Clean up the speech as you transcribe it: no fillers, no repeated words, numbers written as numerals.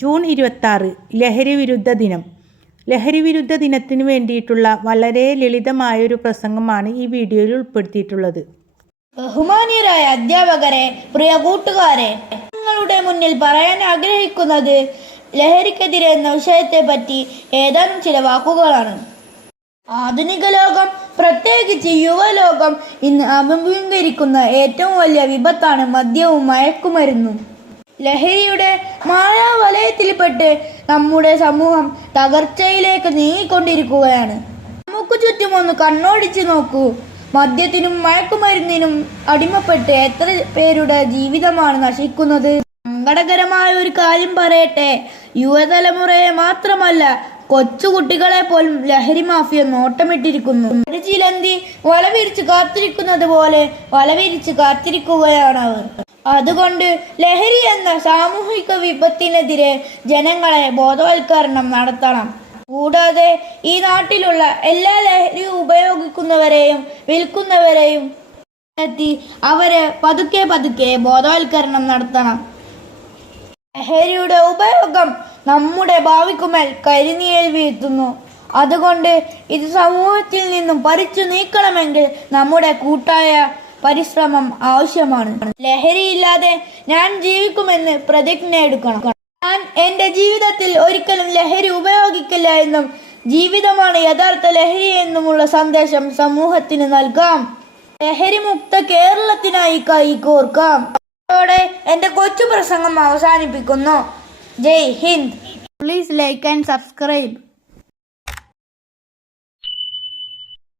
June 26 ലഹരി വിരുദ്ധ ദിനം. ലഹരി വിരുദ്ധ ദിനത്തിന് വേണ്ടിയിട്ടുള്ള വളരെ ലളിതമായൊരു പ്രസംഗമാണ് ഈ വീഡിയോയിൽ ഉൾപ്പെടുത്തിയിട്ടുള്ളത്. ബഹുമാന്യരായ അധ്യാപകരെ, പ്രിയ കൂട്ടുകാരെ, നിങ്ങളുടെ മുന്നിൽ പറയാൻ ആഗ്രഹിക്കുന്നത് ലഹരിക്കെതിരെ എന്ന വിഷയത്തെ പറ്റി ഏതാനും ചില വാക്കുകളാണ്. ആധുനിക ലോകം, പ്രത്യേകിച്ച് യുവലോകം ഇന്ന് അഭിമുഖീകരിക്കുന്ന ഏറ്റവും വലിയ വിപത്താണ് മദ്യവും മയക്കുമരുന്നും. ലഹരിയുടെ മായാവലയത്തിൽപ്പെട്ട് നമ്മുടെ സമൂഹം തകർച്ചയിലേക്ക് നീങ്ങിക്കൊണ്ടിരിക്കുകയാണ്. നമുക്ക് ചുറ്റും ഒന്ന് കണ്ണോടിച്ച് നോക്കൂ. മദ്യത്തിനും മയക്കുമരുന്നിനും അടിമപ്പെട്ട് എത്ര പേരുടെ ജീവിതമാണ് നശിക്കുന്നത്. സങ്കടകരമായ ഒരു കാര്യം പറയട്ടെ, യുവതലമുറയെ മാത്രമല്ല, കൊച്ചുകുട്ടികളെ പോലും ലഹരി മാഫിയ നോട്ടമിട്ടിരിക്കുന്നു. ഒരു ചിലന്തി വലവിരിച്ച് കാത്തിരിക്കുന്നത് പോലെ വലവിരിച്ച് കാത്തിരിക്കുകയാണ് അവർ. അതുകൊണ്ട് ലഹരി എന്ന സാമൂഹിക വിപത്തിനെതിരെ ജനങ്ങളെ ബോധവൽക്കരണം നടത്തണം. കൂടാതെ ഈ നാട്ടിലുള്ള എല്ലാ ലഹരി ഉപയോഗിക്കുന്നവരെയും വിൽക്കുന്നവരെയും എത്തി അവരെ പതുക്കെ പതുക്കെ ബോധവൽക്കരണം നടത്തണം. ലഹരിയുടെ ഉപയോഗം നമ്മുടെ ഭാവിക്കുമേൽ കരിനിഴൽ വീഴ്ത്തുന്നു. അതുകൊണ്ട് ഇത് സമൂഹത്തിൽ നിന്നും പറിച്ചു നീക്കണമെങ്കിൽ നമ്മുടെ കൂട്ടായ പരിശ്രമം ആവശ്യമാണ്. ലഹരിയില്ലാതെ ഞാൻ ജീവിക്കുമെന്ന് പ്രതിജ്ഞ എടുക്കണം. ഞാൻ എൻ്റെ ജീവിതത്തിൽ ഒരിക്കലും ലഹരി ഉപയോഗിക്കില്ല എന്നും ജീവിതമാണ് യഥാർത്ഥ ലഹരി എന്നുമുള്ള സന്ദേശം സമൂഹത്തിന് നൽകാം. ലഹരി മുക്ത കേരളത്തിനായി കൈകോർക്കാം. അതോടെ എൻ്റെ കൊച്ചു പ്രസംഗം അവസാനിപ്പിക്കുന്നു. ജയ് Hind. Please like and subscribe.